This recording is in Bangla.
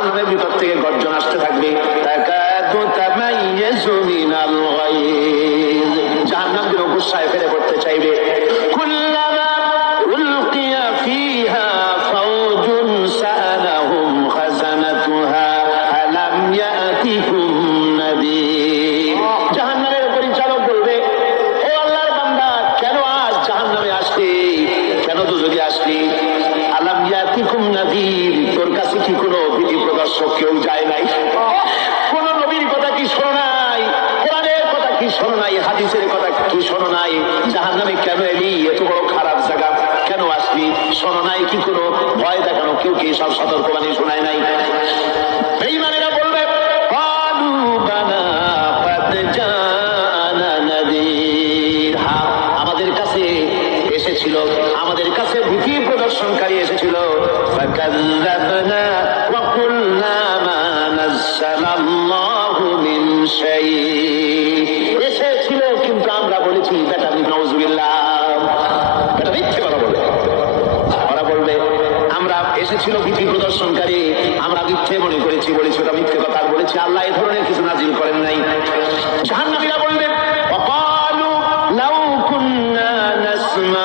জাহান্নামের ভিতর থেকে গর্জন আসতে থাকবে, তাকাদু তামাইয়াজু মিনাল গায়জ, জাহান্নাম যেন গুসায় ফেলে পড়তে চাইবে। কুল্লামা উলকিয়া ফিহা ফাওজুন সাআলাহুম খাজানাতুহা আলাম ইয়াতিকুম নাযীর, জাহান্নামের পরিচালক বলবে, ও আল্লাহর বান্দা, কেন আজ জাহান্নামে আসলি, কেন দুজকে আসলি? আলাম ইয়াতিকুম নাযীর, তোর কাছে কি কোনো ভীতি প্রদর্শক কেউ যায় নাই? কোন নবীর কথা কি শোনো নাই? কোরআনের কথা কি শোনো নাই? হাদিসের কথা কি শোনো নাই? জাহান্নামে কেন এলি? এত বড় খারাপ জায়গা কেন আসলি? শোনো নাই কি? কোনো ভয় দেখানো কেউ কি সব সতর্কবাণী শোনায় নাই? বেঈমানেরা বলবে, ক্বালু বালা ক্বাদ জাআনা নাযীর, হ্যাঁ আমাদের কাছে এসেছিল, আমাদের কাছে ভীতি প্রদর্শনকারী এসেছিল। ফাকাযযাবনা ওয়া কুলনা মা নাযালাল্লাহু মিন শাই, এসেছিল কিন্তু আমরা বলেছি বেটা নাউযুবিল্লাহ, এটা মিথ্যে কথা বলে। ওরা বলবে আমরা এসেছিল ভীতি প্রদর্শনকারী, আমরা মিথ্যে মনে করেছি, বলেছি ওটা মিথ্যে কথা, আর বলেছি আল্লাহ এই ধরনের কিছু নাজিল করেন নাই। জাহান্নামীরা বলবে, ওয়াকালু লাউ কুন্না নাসমা